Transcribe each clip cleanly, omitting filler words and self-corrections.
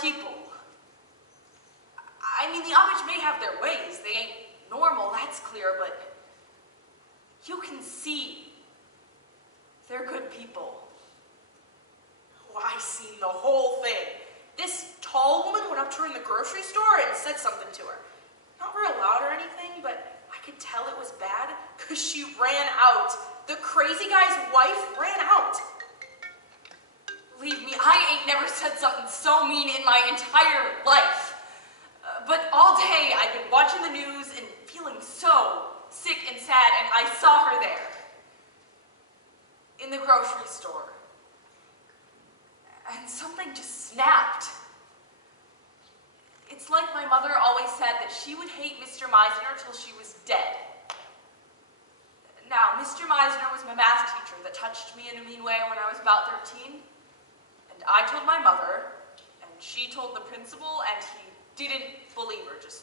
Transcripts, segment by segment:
people. I mean, the Amish may have their ways. They ain't normal, that's clear, but you can see they're good people. Oh, I seen the whole thing. This tall woman went up to her in the grocery store and said something to her. Not real loud or anything, but I could tell it was bad because she ran out. The crazy guy's wife ran out. Believe me, I ain't never said something so mean in my entire life. But all day I've been watching the news and feeling so sick and sad, and I saw her there. In the grocery store. And something just snapped. It's like my mother always said that she would hate Mr. Meisner till she was dead. Now, Mr. Meisner was my math teacher that touched me in a mean way when I was about 13. And I told my mother, and she told the principal, and he didn't believe her, just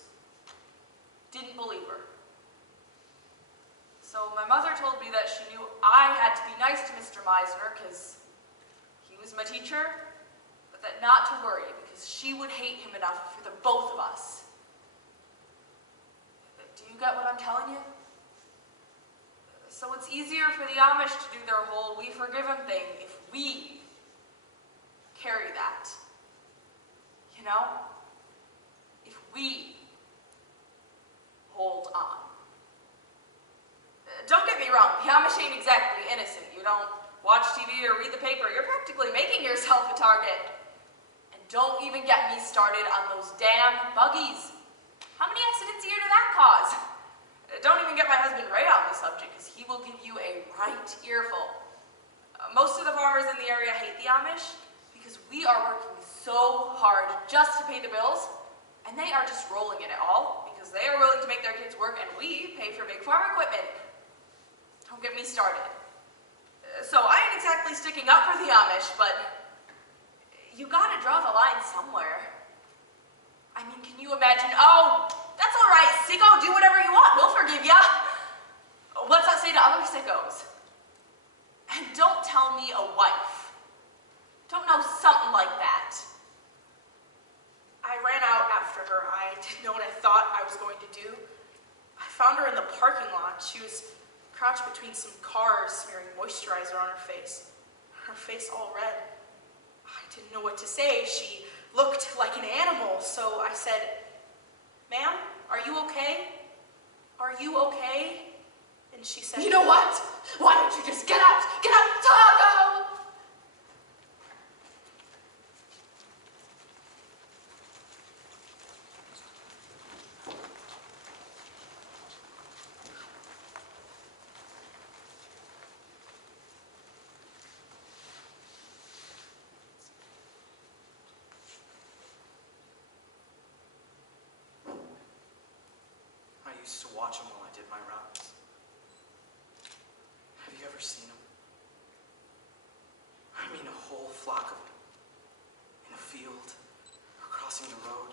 didn't believe her. So my mother told me that she knew I had to be nice to Mr. Meisner because he was my teacher, but that not to worry because she would hate him enough for the both of us. Do you get what I'm telling you? So it's easier for the Amish to do their whole we forgive him thing if we carry that. You know? If we hold on. Don't get me wrong, the Amish ain't exactly innocent. You don't watch TV or read the paper. You're practically making yourself a target. And don't even get me started on those damn buggies. How many accidents a year did that cause? Don't even get my husband Ray on the subject, because he will give you a right earful. Most of the farmers in the area hate the Amish because we are working so hard just to pay the bills, and they are just rolling in it all because they are willing to make their kids work, and we pay for big farm equipment. Don't get me started. So I ain't exactly sticking up for the Amish, but you gotta draw the line somewhere. I mean, can you imagine, oh, that's all right, sicko, do whatever you want, we'll forgive ya. What's that say to other sickos? And don't tell me a wife. Don't know something like that. I ran out after her. I didn't know what I thought I was going to do. I found her in the parking lot. She was crouched between some cars, smearing moisturizer on her face all red. I didn't know what to say. She looked like an animal, so I said, "Ma'am, are you okay? Are you okay?" And she said, "You know what? Why don't you just get out? Get out, Taco!" I used to watch them while I did my rounds. Have you ever seen them? I mean, a whole flock of them. In a field, or crossing the road.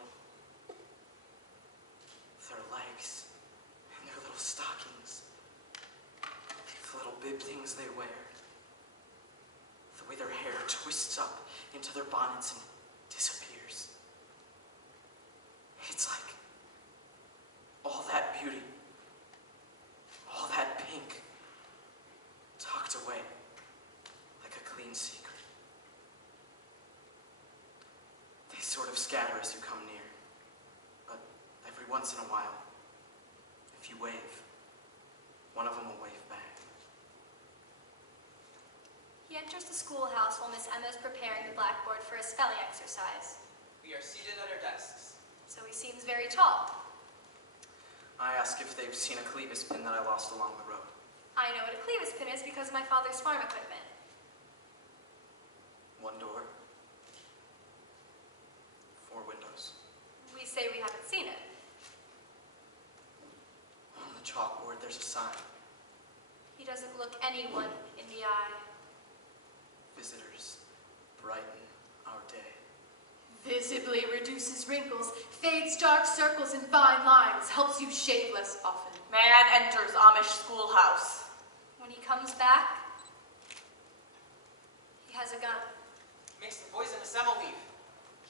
Their legs, and their little stockings. The little bib things they wear. The way their hair twists up into their bonnets and disappears. It's like all that beauty, all that pink, tucked away like a clean secret. They sort of scatter as you come near, but every once in a while, if you wave, one of them will wave back. He enters the schoolhouse while Miss Emma is preparing the blackboard for a spelling exercise. We are seated at our desks. So he seems very tall. I ask if they've seen a clevis pin that I lost along the road. I know what a clevis pin is because of my father's farm equipment. One door, 4 windows. We say we haven't seen it. On the chalkboard, there's a sign. He doesn't look anyone in the eye. Visitors brighten our day. Visibly reduces wrinkles, fades dark circles and fine lines, helps you shave less often. Man enters Amish schoolhouse. When he comes back, he has a gun. Makes the boys in the semi leave.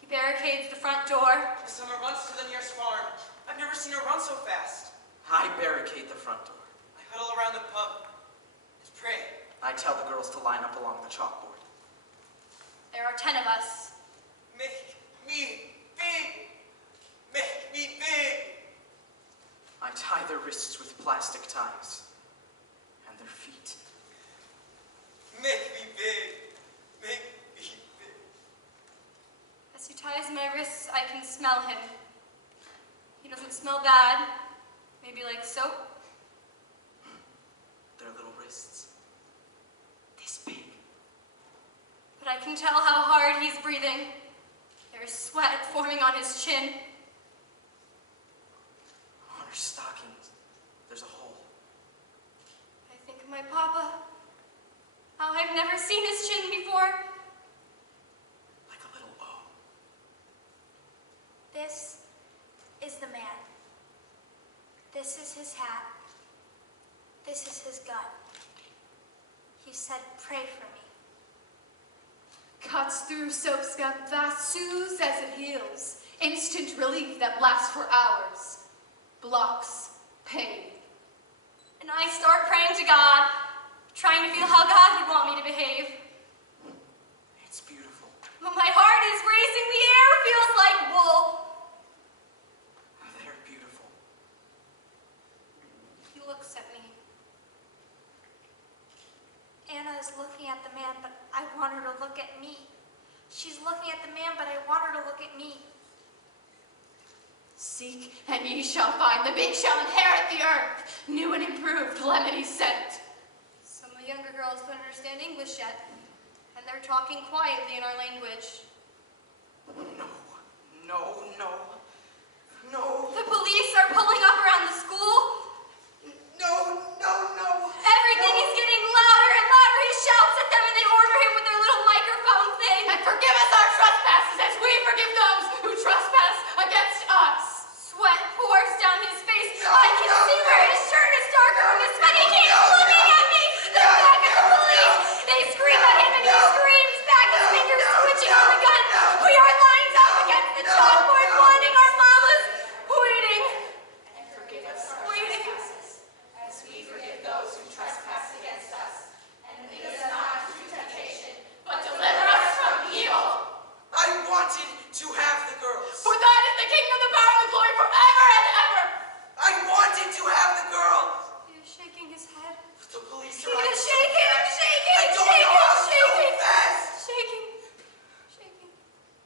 He barricades barricades the front door. Summer runs to the nearest farm. I've never seen her run so fast. I barricade the front door. I huddle around the pump and pray. I tell the girls to line up along the chalkboard. There are 10 of us. Make me big. Make me big. I tie their wrists with plastic ties. And their feet. Make me big. Make me big. As he ties my wrists, I can smell him. He doesn't smell bad. Maybe like soap. Their little wrists. This big. But I can tell how hard he's breathing. There's sweat forming on his chin. On her stockings, there's a hole. I think of my papa. How I've never seen his chin before. Like a little O. This is the man. This is his hat. This is his gun. He said, pray for me. Cuts through soap scum fast, soothes as it heals. Instant relief that lasts for hours. Blocks pain. And I start praying to God, trying to feel how God would want me to behave. It's beautiful. But my heart is racing, the air feels like wool. They're beautiful. He looks at me. Anna is looking at the man, but I want her to look at me. She's looking at the man, but I want her to look at me. Seek, and ye shall find. The meek shall inherit the earth. New and improved lemony scent. Some of the younger girls don't understand English yet, and they're talking quietly in our language. No, no, no, no. The police are pulling up around the school. No, no, no. Everything is getting louder and louder. He shouts at them, and they order him with their little microphone thing. And forgive us our trespasses as we forgive those who trespass against us. Sweat pours down his face. I can see where his shirt is darker from the sweat. He keeps looking at me. The back of the police. They scream at him, and he screams back, his fingers twitching on the gun. We are lined up against the chalkboard, wanting our mamas, waiting. And forgive us our Waiting. trespasses as we forgive those who trespass against us. And lead us not into temptation, but deliver us from evil. I wanted to have the girls. For that is the kingdom, the power, and the glory forever and ever. I wanted to have the girls. He is shaking his head. The police He are is shaking, shaking, I don't know how to shaking, go fast. shaking, shaking.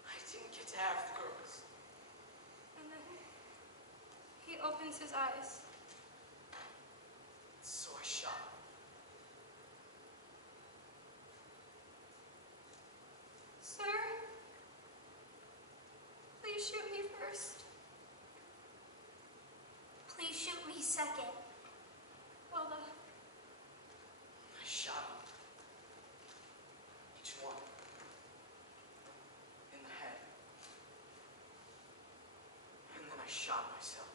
I didn't get to have the girls. And then he opens his eyes. So I shot him. Sir, please shoot me first. Please shoot me second. Well, I shot him. Each one. In the head. And then I shot myself.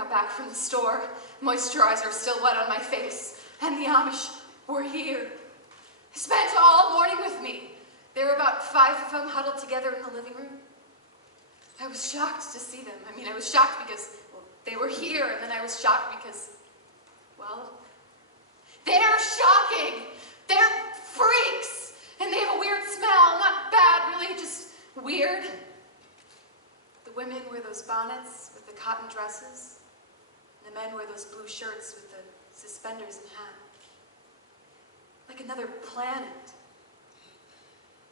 got back from the store, moisturizer still wet on my face, and the Amish were here. They spent all morning with me. There were about 5 of them huddled together in the living room. I was shocked to see them. I mean, I was shocked because, well, they were here, and then I was shocked because, well, they're shocking. They're freaks, and they have a weird smell. Not bad, really, just weird. The women wear those bonnets with the cotton dresses, and the men wear those blue shirts with the suspenders and hat. Like another planet.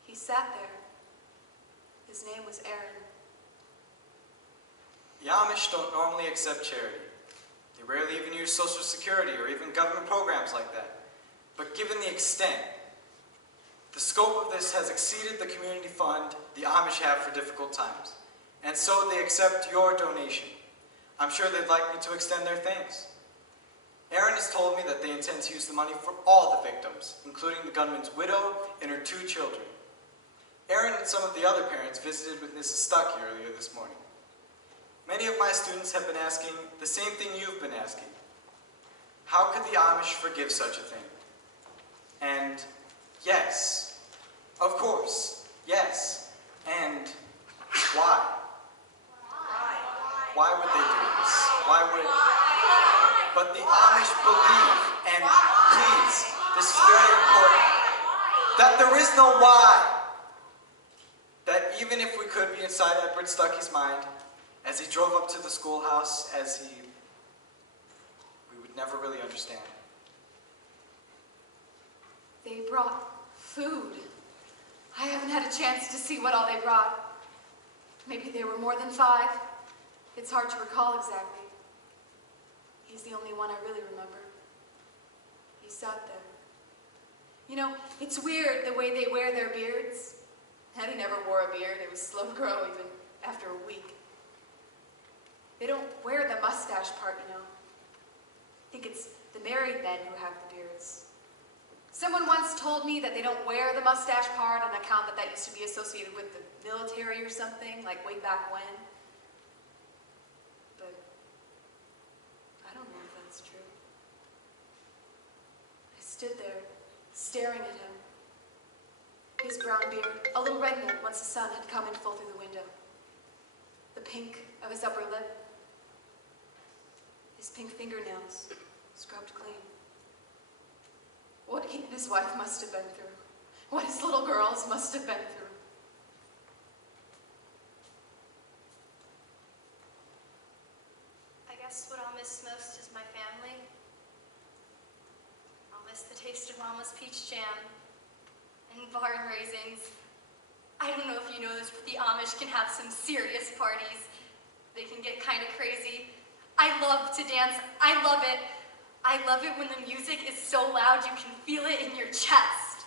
He sat there. His name was Aaron. The Amish don't normally accept charity. They rarely even use Social Security or even government programs like that. But given the extent, the scope of this has exceeded the community fund the Amish have for difficult times. And so they accept your donation. I'm sure they'd like me to extend their thanks. Aaron has told me that they intend to use the money for all the victims, including the gunman's widow and her 2 children. Aaron and some of the other parents visited with Mrs. Stuckey earlier this morning. Many of my students have been asking the same thing you've been asking. How could the Amish forgive such a thing? And yes, of course, yes, and why? Why would they do this? Why would it? But the Amish believe, and please, this is very important, that there is no why. That even if we could be inside Edward Stuckey's mind, as he drove up to the schoolhouse, we would never really understand. They brought food. I haven't had a chance to see what all they brought. Maybe they were more than 5. It's hard to recall exactly. He's the only one I really remember. He sat there. You know, it's weird the way they wear their beards. Eddie never wore a beard. It was slow to grow even after a week. They don't wear the mustache part, you know. I think it's the married men who have the beards. Someone once told me that they don't wear the mustache part on account that used to be associated with the military or something, like way back when. But I don't know if that's true. I stood there, staring at him. His brown beard, a little reddened once the sun had come in full through the window. The pink of his upper lip. His pink fingernails, scrubbed clean. What he and his wife must have been through. What his little girls must have been through. I guess what I'll miss most is my family. I'll miss the taste of Mama's peach jam and barn raisins. I don't know if you know this, but the Amish can have some serious parties. They can get kind of crazy. I love to dance. I love it. I love it when the music is so loud you can feel it in your chest.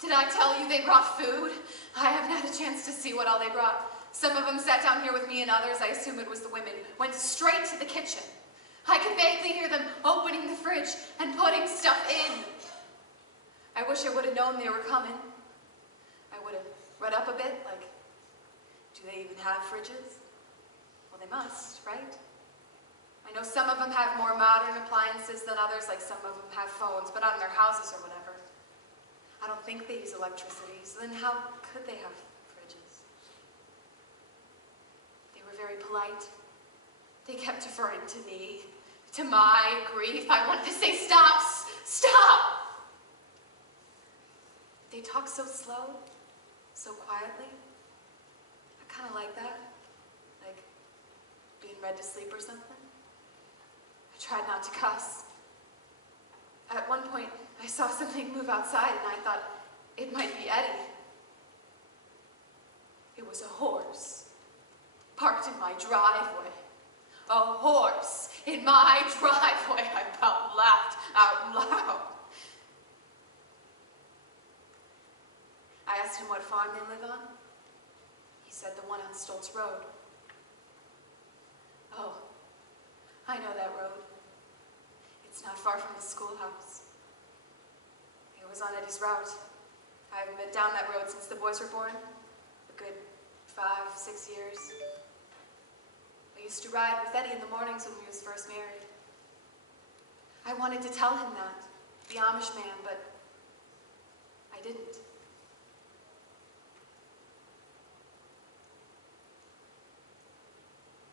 Did I tell you they brought food? I haven't had a chance to see what all they brought. Some of them sat down here with me and others, I assume it was the women, went straight to the kitchen. I could vaguely hear them opening the fridge and putting stuff in. I wish I would have known they were coming. I would have read up a bit, like, do they even have fridges? Well, they must, right? I know some of them have more modern appliances than others, like some of them have phones, but not in their houses or whatever. I don't think they use electricity, so then how could they have fridges? They were very polite. They kept deferring to me, to my grief. I wanted to say, stop, stop! They talk so slow, so quietly. I kind of like that, like being read to sleep or something. I tried not to cuss. At one point, I saw something move outside and I thought it might be Eddie. It was a horse parked in my driveway. A horse in my driveway. I about laughed out loud. I asked him what farm they live on. He said the one on Stoltz Road. Oh, I know that road. It's not far from the schoolhouse. It was on Eddie's route. I haven't been down that road since the boys were born. A good 5, 6 years. used to ride with Eddie in the mornings when we was first married. I wanted to tell him that, the Amish man, but I didn't.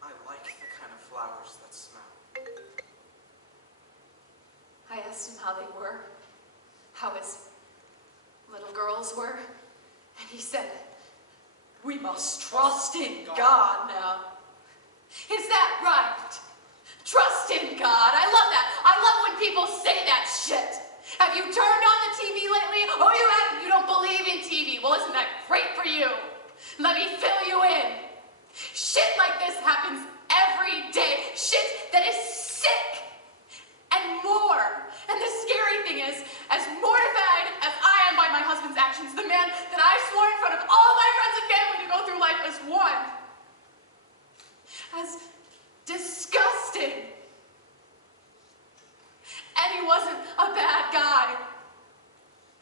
I like the kind of flowers that smell. I asked him how they were, how his little girls were, and he said, "We must trust in God now." Is that right? Trust in God. I love that. I love when people say that shit. Have you turned on the TV lately? Oh, you haven't. You don't believe in TV. Well, isn't that great for you? Let me fill you in. Shit like this happens every day. Shit that is sick and more. And the scary thing is, as mortified as I am by my husband's actions, the man that I swore in front of all my friends and family to go through life as one, as disgusting. And he wasn't a bad guy.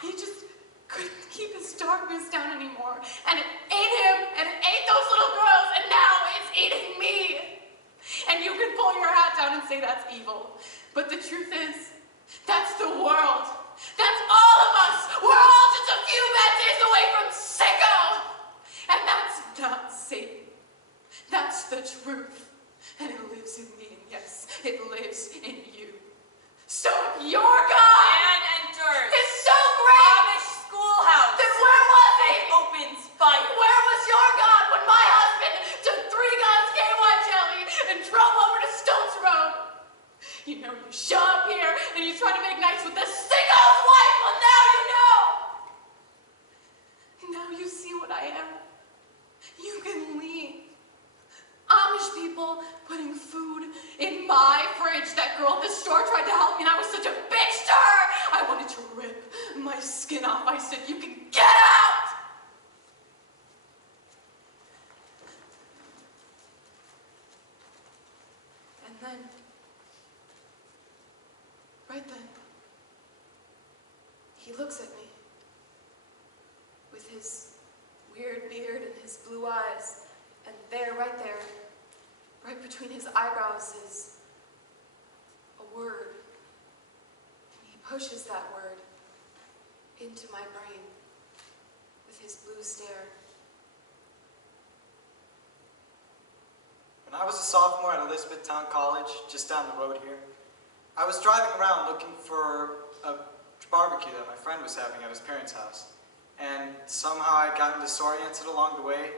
He just couldn't keep his darkness down anymore. And it ate him, and it ate those little girls, and now it's eating me. And you can pull your hat down and say that's evil. But the truth is, that's the world. That's all of us. We're all just a few bad days away from sicko. And that's not Satan. That's the truth. And it lives in me, and yes, it lives in you. So if your God Man enters is so great, Amish schoolhouse then where was he? and opens fire. Where was your God when my husband took 3 guns, KY jelly, and drove over to Stokes Road? You know, you show up here and you try to make nice with the sicko's wife. Well, now you know. Now you see what I am. You can leave. Amish people putting food in my fridge. That girl at the store tried to help me and I was such a bitch to her. I wanted to rip my skin off. I said, "You can get out." And then, right then, he looks at me with his weird beard and his blue eyes, and there, right between his eyebrows is a word. And he pushes that word into my brain with his blue stare. When I was a sophomore at Elizabethtown College, just down the road here, I was driving around looking for a barbecue that my friend was having at his parents' house. And somehow I'd gotten disoriented along the way,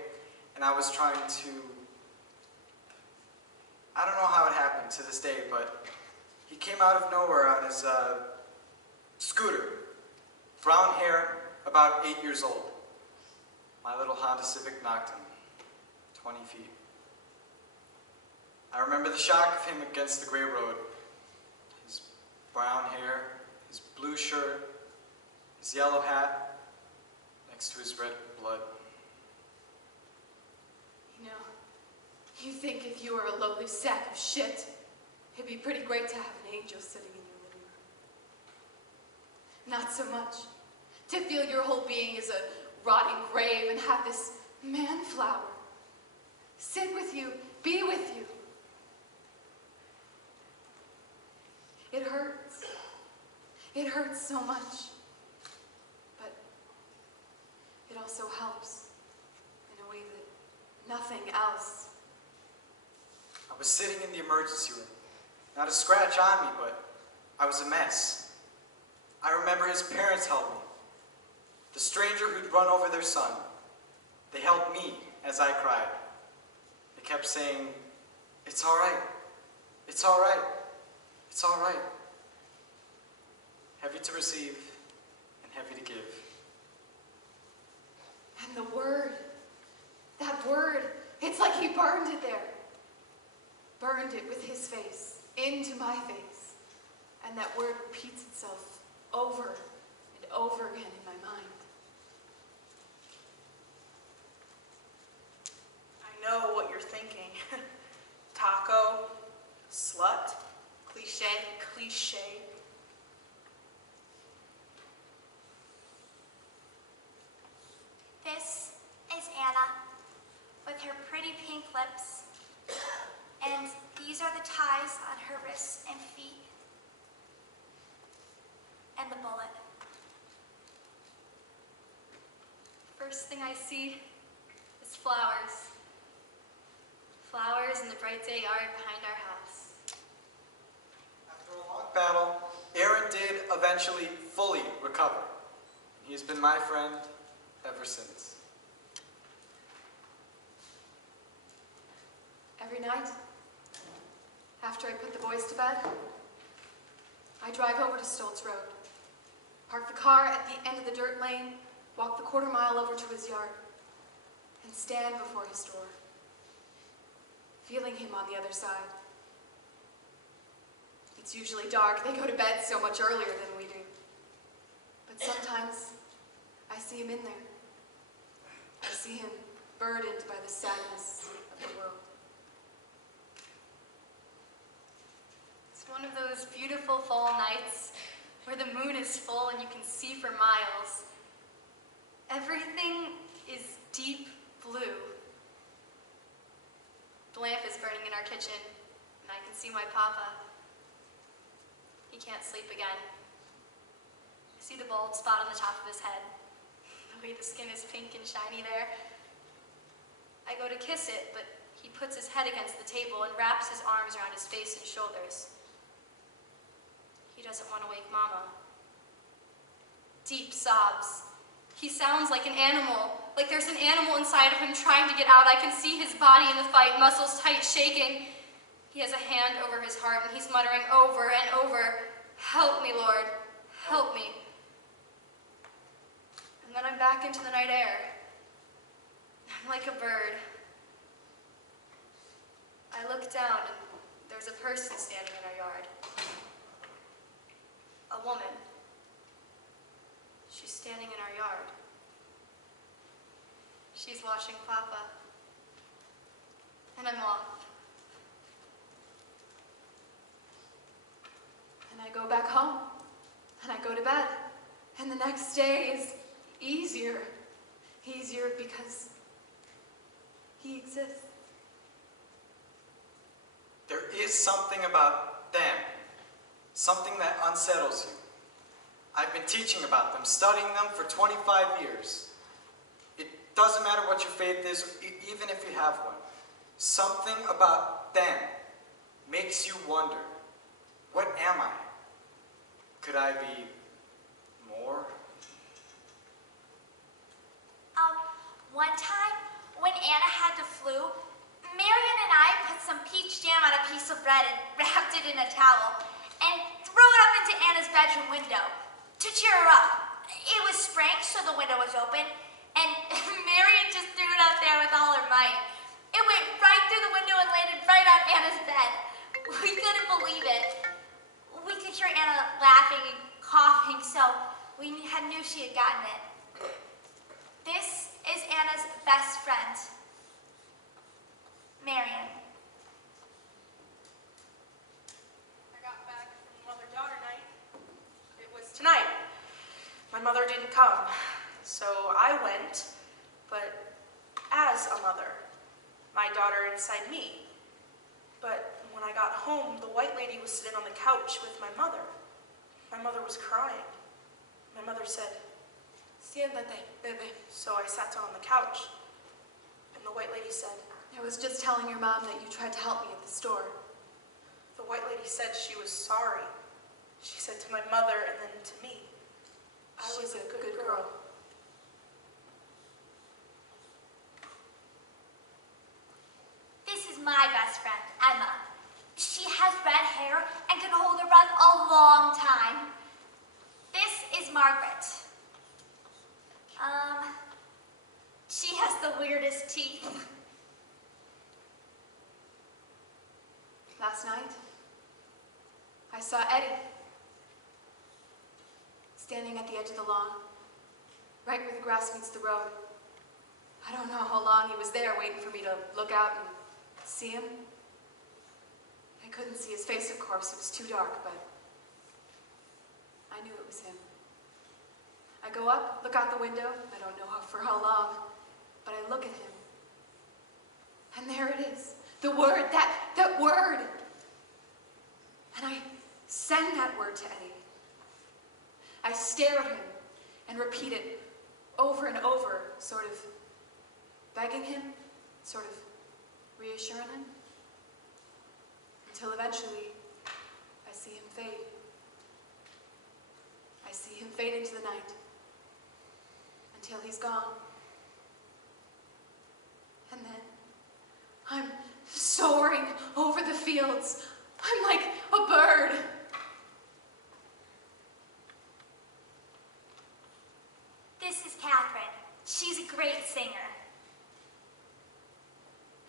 and I was trying to... I don't know how it happened to this day, but he came out of nowhere on his scooter. Brown hair, about 8 years old. My little Honda Civic knocked him 20 feet. I remember the shock of him against the gray road. His brown hair, his blue shirt, his yellow hat, next to his red blood. You know, you think if you were a lowly sack of shit, it'd be pretty great to have an angel sitting in your living room. Not so much. To feel your whole being is a rotting grave and have this man-flower sit with you, be with you. It hurts. It hurts so much. But it also helps in a way that nothing else. I was sitting in the emergency room. Not a scratch on me, but I was a mess. I remember his parents helped me. The stranger who'd run over their son. They helped me as I cried. They kept saying, "It's all right. It's all right. It's all right." Heavy to receive and heavy to give. And the word, that word, it's like he burned it there. Burned it with his face, into my face. And that word repeats itself over and over again in my mind. I know what you're thinking. Taco, slut, cliche, cliche. This is Anna with her pretty pink lips and fingers and feet. And the bullet. First thing I see is flowers. Flowers in the bright day yard behind our house. After a long battle, Aaron did eventually fully recover. He has been my friend ever since. Every night, after I put the boys to bed, I drive over to Stoltz Road, park the car at the end of the dirt lane, walk the quarter-mile over to his yard, and stand before his door, feeling him on the other side. It's usually dark. They go to bed so much earlier than we do. But sometimes I see him in there. I see him burdened by the sadness of the world. It's one of those beautiful fall nights where the moon is full and you can see for miles. Everything is deep blue. The lamp is burning in our kitchen, and I can see my papa. He can't sleep again. I see the bald spot on the top of his head. The way the skin is pink and shiny there. I go to kiss it, but he puts his head against the table and wraps his arms around his face and shoulders. He doesn't want to wake Mama. Deep sobs. He sounds like an animal, like there's an animal inside of him trying to get out. I can see his body in the fight, muscles tight, shaking. He has a hand over his heart, and he's muttering over and over, "Help me, Lord, help me." And then I'm back into the night air. I'm like a bird. I look down, and there's a person standing in our yard. A woman. She's standing in our yard. She's watching Papa. And I'm off. And I go back home. And I go to bed. And the next day is easier. Easier because he exists. There is something about them, something that unsettles you. I've been teaching about them, studying them for 25 years. It doesn't matter what your faith is, even if you have one. Something about them makes you wonder, what am I? Could I be more? One time, when Anna had the flu, Marion and I put some peach jam on a piece of bread and wrapped it in a towel and threw it up into Anna's bedroom window to cheer her up. It was spring, so the window was open, and Marion just threw it up there with all her might. It went right through the window and landed right on Anna's bed. We couldn't believe it. We could hear Anna laughing and coughing, so we knew she had gotten it. This is Anna's best friend, Marion. I got back from mother-daughter night. It was tonight. My mother didn't come, so I went, but as a mother, my daughter inside me. But when I got home, the white lady was sitting on the couch with my mother. My mother was crying. My mother said, "Siéntate, bebé." So I sat down on the couch, and the white lady said, I was just telling your mom that you tried to help me at the store. the white lady said she was sorry. She said to my mother and then to me, I was a good girl. This is my best friend, Emma. She has red hair and can hold her breath a long time. This is Margaret. She has the weirdest teeth. Last night, I saw Eddie standing at the edge of the lawn, right where the grass meets the road. I don't know how long he was there waiting for me to look out and see him. I couldn't see his face, of course. It was too dark, but I knew it was him. I go up, look out the window. I don't know for how long, but I look at him. And there it is. The word, that word. And I send that word to Eddie. I stare at him and repeat it over and over, sort of begging him, sort of reassuring him, until eventually I see him fade. I see him fade into the night, until he's gone. And then I'm soaring over the fields. I'm like a bird. This is Catherine. She's a great singer.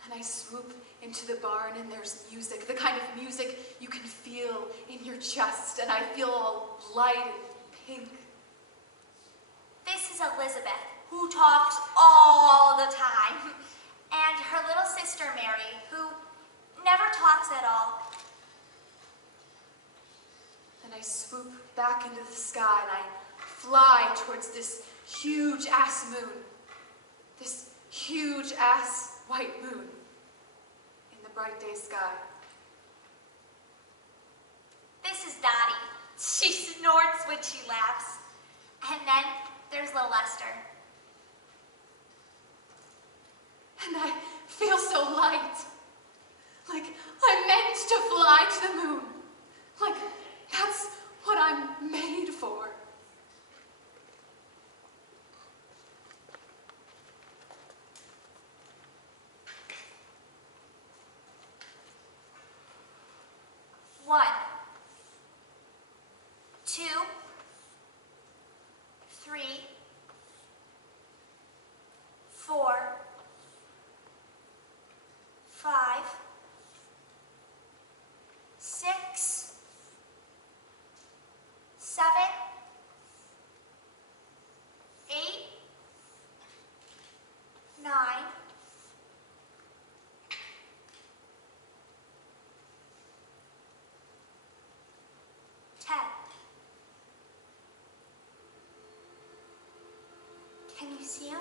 And I swoop into the barn and there's music, the kind of music you can feel in your chest, and I feel all light and pink. This is Elizabeth, who talks all the time. And her little sister, Mary, who never talks at all. And I swoop back into the sky and I fly towards this huge-ass moon. This huge-ass white moon in the bright day sky. This is Dottie. She snorts when she laughs. And then there's little Lester. And I feel so light. Like I'm meant to fly to the moon. Like that's what I'm made for. One, two, three, four, five, six, seven, 8, 9, 10. Can you see him?